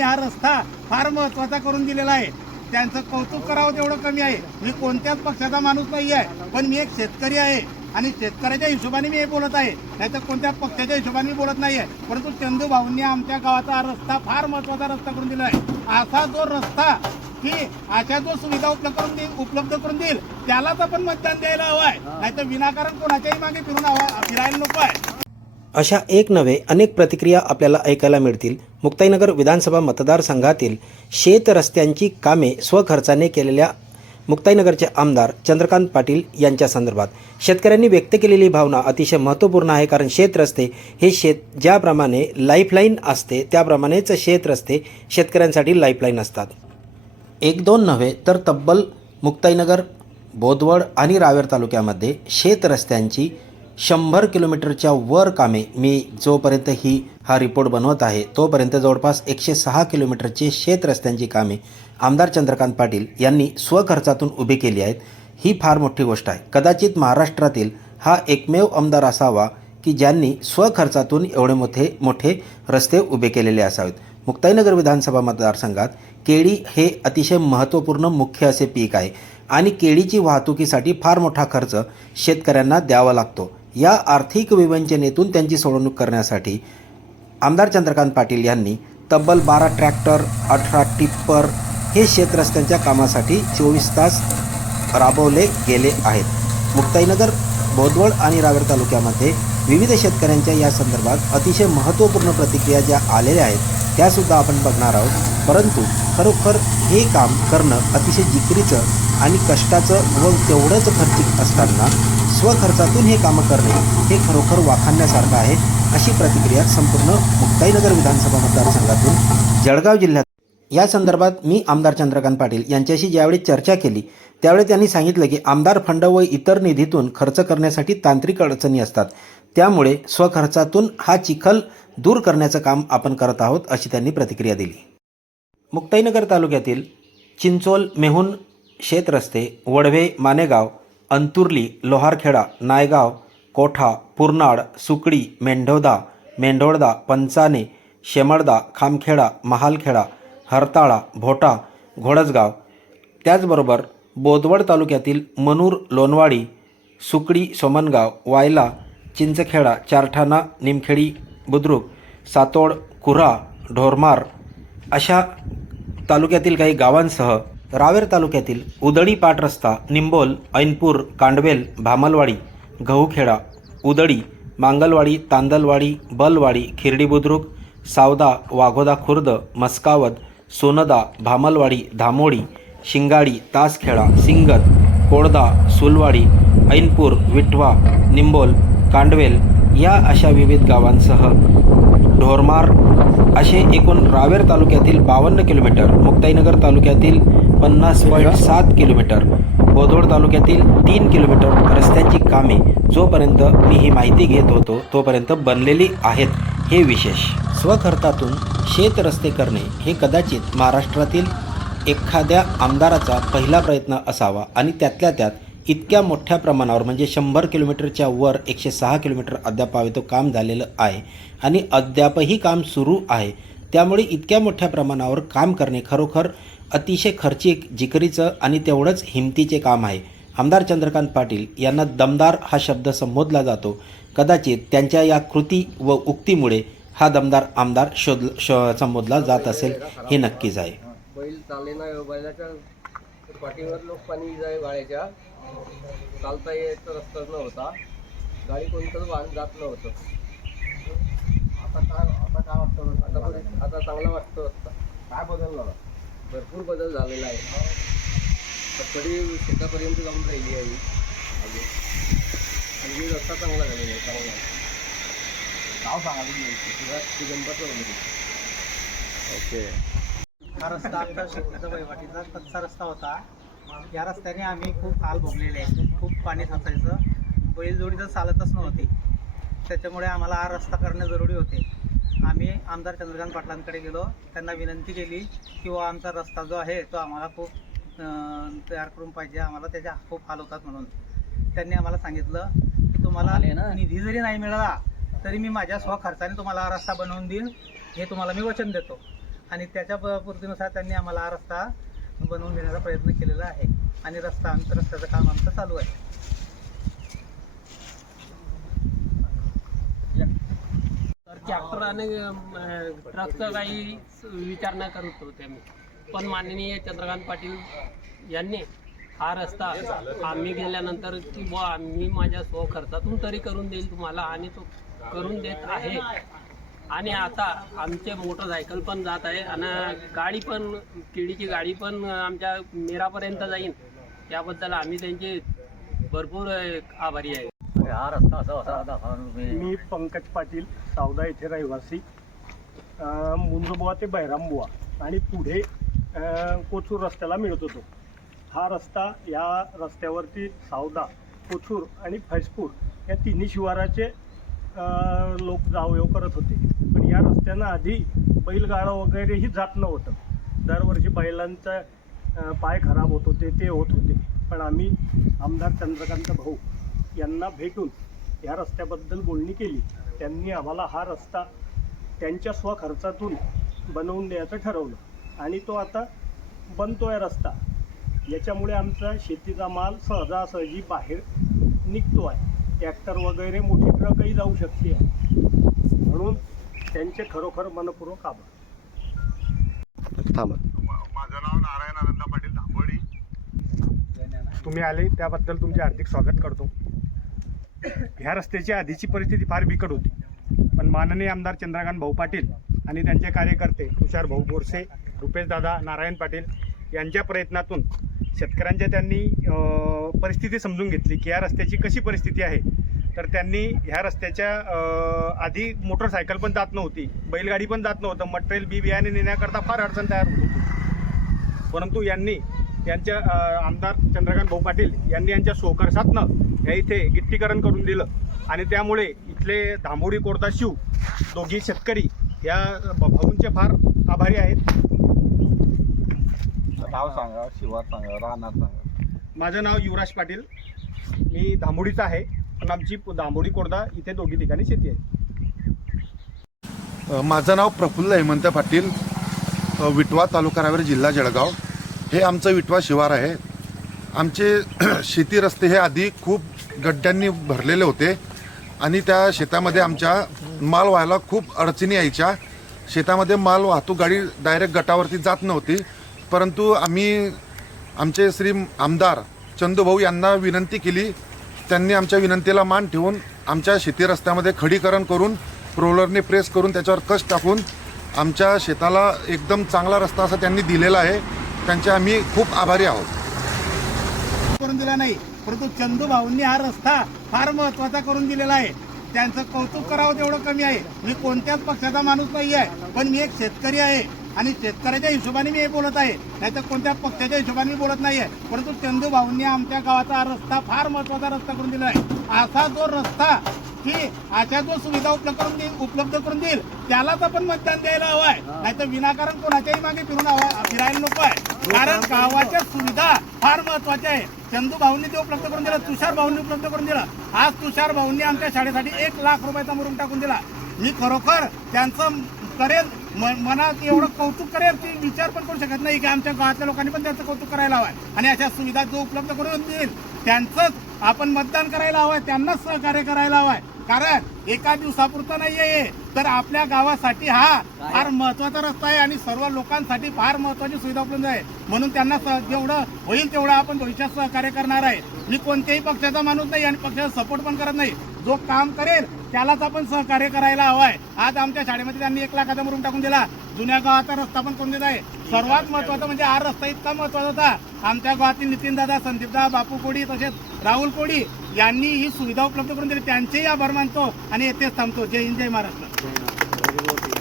त्यांनी हा रस्ता फार महत्त्वाचा करून दिलेला आहे. त्यांचं कौतुक करावं तेवढं कमी आहे. मी कोणत्याच पक्षाचा माणूस नाही आहे पण मी एक शेतकरी आहे आणि शेतकऱ्याच्या हिशोबाने मी हे बोलत आहे. नाहीतर कोणत्या पक्षाच्या हिशोबाने मी बोलत नाही आहे परंतु चंदू भाऊंनी आमच्या गावाचा हा रस्ता फार महत्त्वाचा रस्ता करून दिला आहे असा जो रस्ता की अशा जो सुविधा उपलब्ध करून देईल उपलब्ध करून देईल त्यालाच आपण मतदान द्यायला हवं आहे नाहीतर विनाकारण कोणाच्याही मागे फिरून हवा फिरायला नको आहे. अशा एक नव्हे अनेक प्रतिक्रिया आपल्याला ऐकायला मिळतील. मुक्ताईनगर विधानसभा मतदारसंघातील शेत रस्त्यांची कामे स्वखर्चाने केलेल्या मुक्ताईनगरचे आमदार चंद्रकांत पाटील यांच्या संदर्भात. शेतकऱ्यांनी व्यक्त केलेली भावना अतिशय महत्त्वपूर्ण आहे कारण शेत रस्ते हे शेत ज्याप्रमाणे लाईफलाईन असते त्याप्रमाणेच शेत रस्ते शेतकऱ्यांसाठी लाईफलाईन असतात. एक दोन नव्हे तर तब्बल मुक्ताईनगर बोदवड आणि रावेर तालुक्यामध्ये शेत रस्त्यांची शंभर किलोमीटरच्या वर कामे मी जोपर्यंत ही हा रिपोर्ट बनवत आहे तोपर्यंत जवळपास एकशे सहा किलोमीटरचे शेत रस्त्यांची कामे आमदार चंद्रकांत पाटील यांनी स्वखर्चातून उभी केली आहेत. ही फार मोठी गोष्ट आहे. कदाचित महाराष्ट्रातील हा एकमेव आमदार असावा की ज्यांनी स्वखर्चातून एवढे मोठे मोठे रस्ते उभे केलेले असावेत. मुक्ताईनगर विधानसभा मतदारसंघात केळी हे अतिशय महत्त्वपूर्ण मुख्य असे पीक आहे आणि केळीची वाहतुकीसाठी फार मोठा खर्च शेतकऱ्यांना द्यावा लागतो. या आर्थिक विवंचनेतून त्यांची सोडवणूक करण्यासाठी आमदार चंद्रकांत पाटील यांनी तब्बल बारा ट्रॅक्टर अठरा टिप्पर हे शेतरस्त्यांच्या कामासाठी चोवीस तास राबवले गेले आहेत. मुक्ताईनगर बोदवड आणि रावेर तालुक्यामध्ये विविध शेतकऱ्यांच्या या संदर्भात अतिशय महत्त्वपूर्ण प्रतिक्रिया ज्या आलेल्या आहेत त्यासुद्धा आपण बघणार आहोत. परंतु खरोखर हे काम करणं अतिशय जिकरीचं आणि कष्टाचं व तेवढंच खर्चिक असताना स्वखर्चातून हे कामं करणे हे खरोखर वाखाणण्यासारखं आहे अशी प्रतिक्रिया संपूर्ण मुक्ताईनगर विधानसभा मतदारसंघातून जळगाव जिल्ह्यात. या संदर्भात मी आमदार चंद्रकांत पाटील यांच्याशी ज्यावेळी चर्चा केली त्यावेळी त्यांनी सांगितलं की आमदार फंड व इतर निधीतून खर्च करण्यासाठी तांत्रिक अडचणी असतात. त्यामुळे स्वखर्चातून हा चिखल दूर करण्याचं काम आपण करत आहोत अशी त्यांनी प्रतिक्रिया दिली. मुक्ताईनगर तालुक्यातील चिंचोल मेहून शेतरस्ते वडवे मानेगाव अंतुर्ली लोहारखेडा नायगाव कोठा पुरनाड सुकडी मेंढोदा मेंढोळदा पंचाने शेमळदा खामखेडा महालखेडा हरताळा भोटा घोडसगाव. त्याचबरोबर बोदवड तालुक्यातील मनूर लोणवाडी सुकडी सोमनगाव वायला चिंचखेडा चारठाणा निमखेडी बुद्रुक सातोड कुरा ढोरमार अशा तालुक्यातील काही गावांसह रावेर तालुक्यातील उदळी पाट रस्ता निंबोल ऐनपूर कांडवेल भामलवाडी गहूखेडा उदळी मांगलवाडी तांदलवाडी बलवाडी खिरडी बुद्रुक सावदा वाघोदा खुर्द मस्कावत सोनदा भामलवाडी धामोडी शिंगाडी तासखेडा सिंगत कोडदा सुलवाडी ऐनपूर विठवा निंबोल कांडवेल या अशा विविध गावांसह ढोरमार असे एकूण रावेर तालुक्यातील बावन्न किलोमीटर मुक्ताईनगर तालुक्यातील पन्नास पॉईंट सात किलोमीटर. बोदोड तालुक्यातील तीन किलोमीटर रस्त्यांची कामे. जोपर्यंत मी ही माहिती घेत होतो तोपर्यंत बनलेली आहेत हे विशेष. स्वखर्चातून शेत रस्ते करणे हे कदाचित महाराष्ट्रातील एखाद्या आमदाराचा पहिला प्रयत्न असावा आणि त्यातल्या त्यात इतक्या मोठ्या प्रमाणावर म्हणजे शंभर किलोमीटरच्या वर एकशे सहा किलोमीटर अद्याप तो काम झालेलं आहे आणि अद्यापही काम सुरू आहे. त्यामुळे इतक्या मोठ्या प्रमाणावर काम करणे खरोखर अतिशय खर्चिक जिकरीचं आणि तेवढंच हिमतीचे काम आहे. आमदार चंद्रकांत पाटील यांना दमदार हा शब्द संबोधला जातो. कदाचित त्यांच्या या कृती व उक्तीमुळे हा दमदार आमदार शोध शो संबोधला जात असेल हे नक्कीच आहे. बैल बैलाच्या पाठीवर लोक पाणी जाय वाळ्याच्या. चालता यायचा रस्ताच नव्हता. गाडी कोणतंच वाहन जात नव्हतं. आता काय आता काय वाटतं? आता आता चांगलं वाटतं रस्ता. काय बदल भरपूर बदल झालेला आहे. कडी शेतापर्यंत जाऊन राहिली आहे. अजून आणि रस्ता चांगला झालेला आहे चांगला गाव सांगा दिगंबरचं वगैरे. ओके. हा रस्ता आमचा शेतीचा वहिवाटीचा कच्चा रस्ता होता. या रस्त्याने आम्ही खूप हाल भोगलेले आहेत खूप पाणी साचायचं. बैलजोडी तर चालतच नव्हती. त्याच्यामुळे आम्हाला हा रस्ता करणे जरुरी होते. आम्ही आमदार चंद्रकांत पाटलांकडे गेलो. त्यांना विनंती केली की व आमचा रस्ता जो आहे तो आम्हाला खूप तयार करून पाहिजे. आम्हाला त्याच्या खूप हाल होतात म्हणून. त्यांनी आम्हाला सांगितलं की तुम्हाला निधी जरी नाही मिळाला तरी मी माझ्या स्वखर्चाने तुम्हाला हा रस्ता बनवून देईन. हे तुम्हाला मी वचन देतो. आणि त्याच्या पूर्तीनुसार त्यांनी आम्हाला हा रस्ता बनवून देण्याचा प्रयत्न केलेला आहे. आणि रस्ता आमचं रस्त्याचं काम आमचं चालू आहे. ट्रॅक्टर आणि ट्रकचं ट्रकचा काही विचार नाही करत होते आम्ही. पण माननीय चंद्रकांत पाटील यांनी हा रस्ता आम्ही गेल्यानंतर की बुवा आम्ही माझ्या स्व खर्चातून तरी करून देईल तुम्हाला आणि तो करून देत आहे. आणि आता आमचे मोटरसायकल पण जात आहे आणि गाडी पण केळीची गाडी पण आमच्या मेरापर्यंत जाईल. त्याबद्दल आम्ही त्यांचे भरपूर आभारी आहे. हा रस्ता असा मी पंकज पाटील सावदा येथे रहिवासी. अं, मुंजबुवा ते बैरामबुवा. आणि पुढे अं, रस्त्याला मिळत होतो. हा रस्ता या रस्त्यावरती सावदा कोचूर आणि फैजपूर या तिन्ही शिवाराचे अं, लोक जाव येव करत होते. पण या रस्त्यानं आधी बैलगाडा वगैरेही जात नव्हतं. दरवर्षी बैलांचा अं, पाय खराब होत होते ते होत होते. पण आम्ही आमदार चंद्रकांत भाऊ यांना भेटून या रस्त्याबद्दल बोलणी केली. त्यांनी आम्हाला हा रस्ता त्यांच्या स्वखर्चातून बनवून द्यायचं ठरवलं. आणि तो आता बनतोय रस्ता. याच्यामुळे आमचा शेतीचा माल सहजासहजी बाहेर निघतो आहे. ट्रॅक्टर वगैरे मोठी ट्रकही जाऊ शकते. आहे म्हणून त्यांचे खरोखर मनपूर्वक आभार. माझं नाव नारायण आनंद पाटील धांबोळी तुम्ही आले त्याबद्दल तुमचे हार्दिक स्वागत करतो. ह्या रस्त्याची आधीची परिस्थिती फार बिकट होती. पण माननीय आमदार चंद्रकांत भाऊ पाटील आणि त्यांचे कार्यकर्ते तुषार भाऊ बोरसे रुपेश दादा नारायण पाटील यांच्या प्रयत्नातून शेतकऱ्यांच्या त्यांनी परिस्थिती समजून घेतली की या रस्त्याची कशी परिस्थिती आहे. तर त्यांनी ह्या रस्त्याच्या आधी मोटरसायकल पण जात नव्हती बैलगाडी पण जात नव्हतं मटेरियल बी बियाणे नेण्याकरता फार अडचण तयार होत होती. परंतु यांनी त्यांच्या आमदार चंद्रकांत भाऊ पाटील यांनी यांच्या सोकरसातनं या इथे गिट्टीकरण करून दिलं. आणि त्यामुळे इथले धांबोडी कोरदा शिव दोघी शेतकरी या भाऊंचे फार आभारी आहेत. नाव सांगा शिवार सांगा राहणार सांगा. माझं नाव युवराज पाटील. मी धांबोडीचा आहे पण आमची धांबोडी कोरदा इथे दोघी ठिकाणी शेती आहे. माझं नाव प्रफुल्ल हेमंत पाटील. विटवा तालुका रावेर जिल्हा जळगाव. हे आमचं विटवा शिवार आहे. आमचे शेती रस्ते हे आधी खूप गड्ड्यांनी भरलेले होते आणि त्या शेतामध्ये आमच्या माल व्हायला खूप अडचणी यायच्या. शेतामध्ये माल वाहतूक गाडी डायरेक्ट गटावरती जात नव्हती. परंतु आम्ही आमचे श्री आमदार चंदूभाऊ यांना विनंती केली. त्यांनी आमच्या विनंतीला मान ठेवून आमच्या शेती रस्त्यामध्ये खडीकरण करून रोलरने प्रेस करून त्याच्यावर कष टाकून आमच्या शेताला एकदम चांगला रस्ता असा त्यांनी दिलेला आहे. त्यांच्या आम्ही खूप आभारी आहोत. करून दिला नाही परंतु चंदू भाऊंनी हा रस्ता फार महत्त्वाचा करून दिलेला आहे. त्यांचं कौतुक करावं तेवढं कमी आहे. मी कोणत्याच पक्षाचा माणूस नाही आहे पण मी एक शेतकरी आहे आणि शेतकऱ्याच्या हिशोबाने मी हे बोलत आहे. नाही तर कोणत्या पक्षाच्या हिशोबाने मी बोलत नाही आहे. परंतु चंदू भाऊंनी आमच्या गावाचा हा रस्ता फार महत्त्वाचा रस्ता करून दिला आहे. असा जो रस्ता की अशा जो सुविधा उपलब्ध करून देईल उपलब्ध करून देईल. त्यालाच आपण मतदान द्यायला हवं आहे. नाही तर विनाकारण कोणाच्याही मागे फिरून हवा- फिरायला नको आहे. कारण गावाच्या सुविधा फार महत्त्वाच्या आहे चंदू भाऊंनी ते उपलब्ध करून दिलं तुषार भाऊंनी उपलब्ध करून दिलं. आज तुषार भाऊंनी आमच्या शाळेसाठी एक लाख रुपयाचा मुरुम टाकून दिला. मी खरोखर त्यांचं करेल मनात एवढं कौतुक करेल की विचार पण करू शकत नाही की आमच्या गावातल्या लोकांनी पण त्यांचं कौतुक करायला हवं आणि अशा सुविधा जो उपलब्ध करून देईल त्यांचंच आपण मतदान करायला हवं त्यांनाच सहकार्य करायला हवं कारण एका दिवसापुरतं नाहीये तर आपल्या गावासाठी हा फार महत्त्वाचा रस्ता आहे आणि सर्व लोकांसाठी फार महत्वाची सुविधा उपलब्ध आहे. म्हणून त्यांना जेवढं होईल तेवढं आपण भविष्यात सहकार्य करणार आहे. मी कोणत्याही पक्षाचा माणूस नाही आणि पक्षाचा सपोर्ट पण करत नाही. जो काम करेल त्यालाच आपण सहकार्य करायला हवं आहे आज आमच्या शाळेमध्ये त्यांनी एक लाखाचा मुरुम टाकून दिला. जुन्या गावाचा रस्ता पण करून देत आहे. सर्वात महत्वाचं म्हणजे हा रस्ता इतका महत्त्वाचा होता. आमच्या गावातील नितीनदादा संदीपदा बापू कोडी तसेच राहुल कोडी यांनी ही सुविधा उपलब्ध करून दिली. त्यांचेही आभार मानतो आणि येथेच थांबतो. जय हिंद जय महाराष्ट्र.